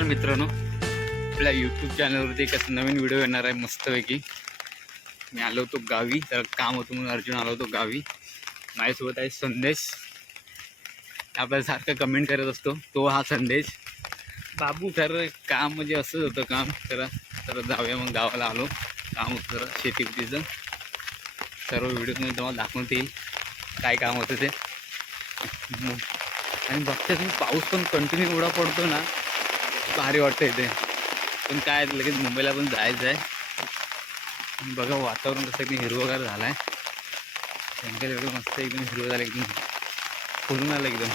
मित्रांनो. आपल्या यूट्यूब चॅनलवरती एक असं नवीन व्हिडिओ येणार आहे मस्तपैकी. मी आलो होतो गावी तर काम होतं म्हणून अर्जुन आलो होतो गावी. माझ्यासोबत आहे संदेश. आपल्याला सारखं कमेंट करत असतो तो हा संदेश. बाबू खरं काम म्हणजे असंच होतं काम तर तर जाऊया मग गावाला आलो. काम होतं जरा शेतीचं सर्व व्हिडिओ तुम्ही तुम्हाला दाखवून येईल काय काम होतं ते. मग आणि बघता तुम्ही पाऊस पण कंटिन्यू एवढा पडतो ना. भारी वाटतं इथे पण काय लगेच मुंबईला पण जायचं आहे. बघा वातावरण कसं एकदम हिरवगार झालं आहे त्यांच्या एवढं मस्त एकदम हिरवं झालं एकदम फुलून आलं एकदम.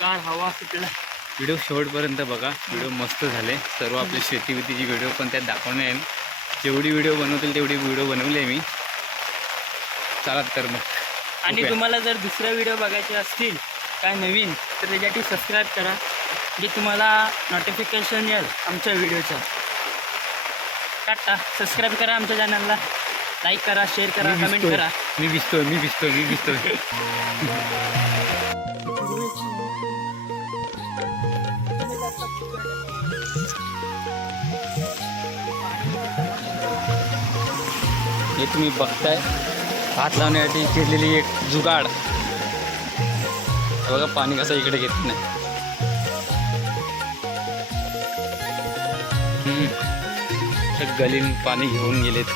गार हवा सुटला व्हिडिओ शेवटपर्यंत बघा. व्हिडिओ मस्त झाले. सर्व आपली शेती वितीची व्हिडिओ पण त्यात दाखवणे आहे. जेवढी व्हिडिओ बनवतील तेवढी व्हिडिओ बनवली आहे मी. चला तर मग. आणि. तुम्हाला जर दुसरे व्हिडिओ बघायचे असतील काय नवीन तर त्याच्यासाठी सबस्क्राईब करा. म्हणजे तुम्हाला नोटिफिकेशन येईल आमच्या व्हिडिओचं टाटा. सबस्क्राईब करा आमच्या चॅनलला लाईक करा शेअर करा कमेंट. करा. मी भिजतोय मी भिजतोय मी भिजतोय हे तुम्ही बघताय. हात लावण्यासाठी केलेली एक जुगाड. बघा पाणी कसं इकडे घेत नाही. गलीन पाणी घेऊन गेलेत.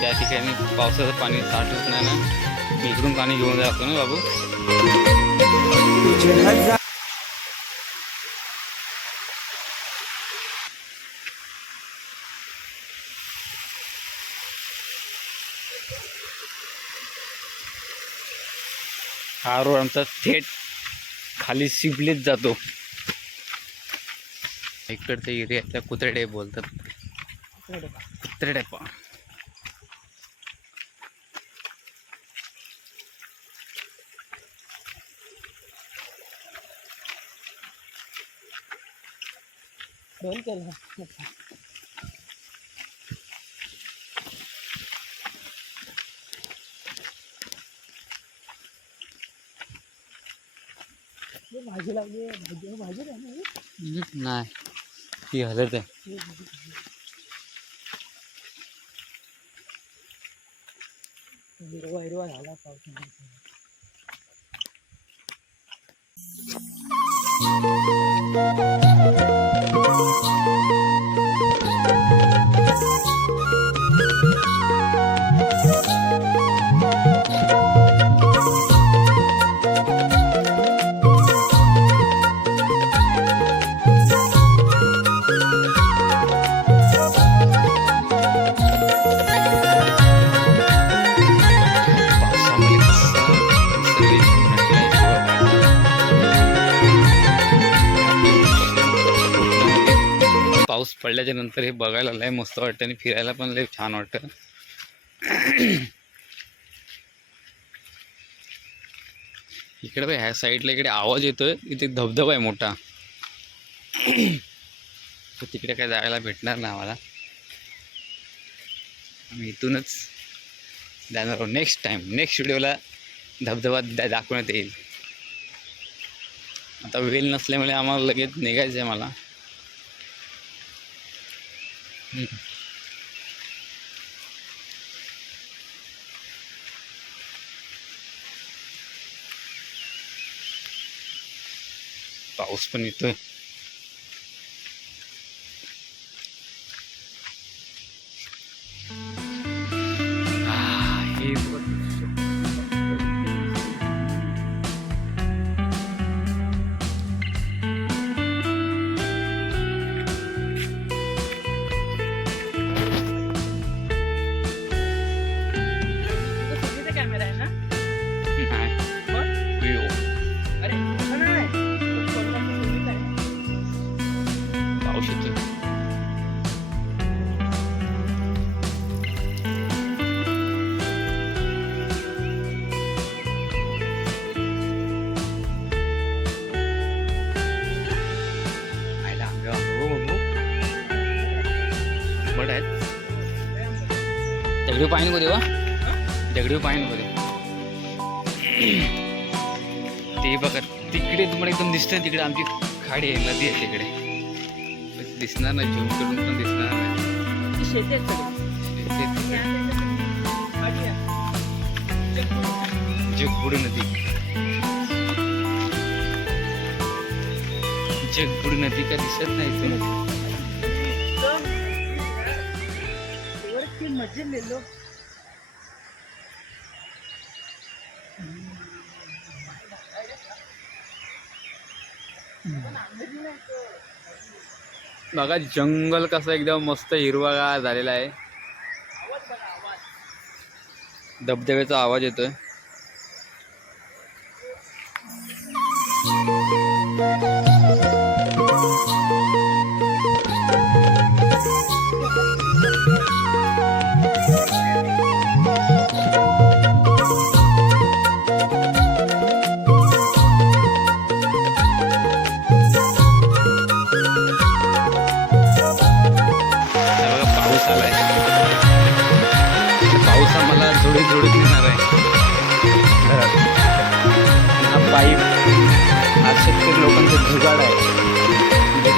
त्या ठिकाणी पावसाचं पाणी साठत नाही ना. इकडून पाणी घेऊन जातो ना बाबू. हा रोड आमचा थेट खाली शिबलीत जातो. इकडच्या एरियातल्या कुत्रेडे बोलतात. कुत्रेडे पा. बंद केलं नाही ती हलत आहे हिरवा हिरवा झाला पावसाने पाऊस पडल्याच्या नंतर हे बघायला लय मस्त वाटतं आणि फिरायला पण लय छान वाटतं. इकडे बघ ह्या साईडला इकडे आवाज येतोय इथे धबधबा आहे मोठा. तर तिकडे काय जायला भेटणार नाही आम्हाला. आम्ही इथूनच जाणार आहोत. नेक्स्ट टाईम नेक्स्ट व्हिडिओला धबधबा दा दाखवण्यात येईल. आता वेल नसल्यामुळे आम्हाला लगेच निघायचं आहे मला. हम्म. पाऊस पण येतोय Ah, बट आहेत. दगडी पाणी नको देवा दगडी पाणी नको दे ते बघा तिकडे तुम्हाला एकदम दिसतंय तिकडे आमची खाडी आहे नदी आहे तिकडे. दिसणार नाही झूम करून पण दिसणार नाही. शेती. जगबुडी नदी. जगबुडी नदी का दिसत नाही इथे मस्जिद ले लो बघा जंगल कसं एकदम मस्त हिरवागार झालेला आहे. धबधब्याचा आवाज येतोय.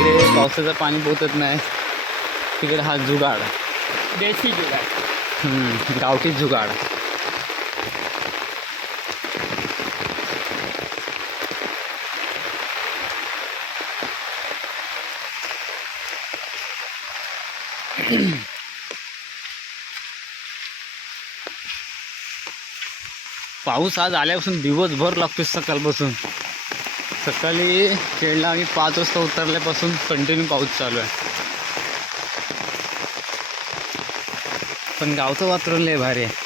जिकडे पावसाचं पाणी पोचत नाही. तिकडे हा जुगाड. देसी जुगाड. हम्म, गावठी जुगाड. पाऊस आज आल्यापासून दिवसभर लागतो सकाळपासून. सकाळी खेळला आम्ही पाच वाजता उतरल्यापासून कंटिन्यू पाऊस चालू आहे. पण गावचं वातावरण लय भारी आहे.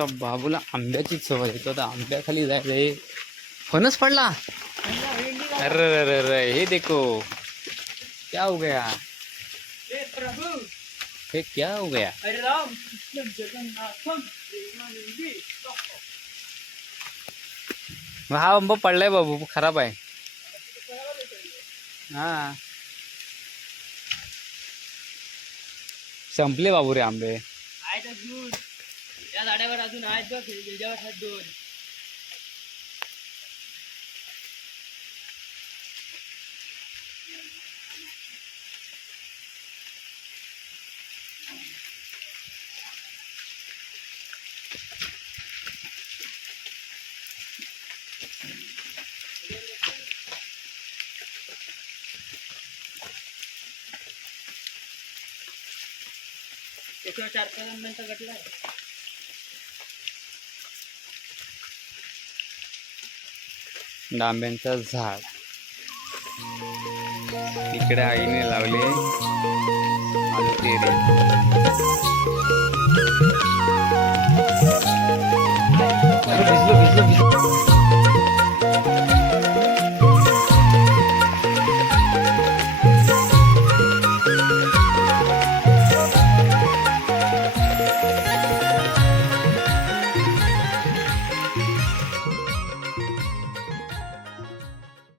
आमच्या बाबूला आंब्याची सवय येतो आता आंब्याखाली जायला फणस पडला. अरे अरे अरे हे देखो. क्या हो गया? हे हे क्या हो गया. हा आंबा पडलाय बाबू खराब आहे. हा. संपले बाबू रे आंबे. या झाडावर अजून आहेत बघ त्याच्यावर आहेत दोन. त्याच्यावर चार पाच आंब्यांचा गटला आहे. डांब्यांचं झाड. इकडे आईने लावले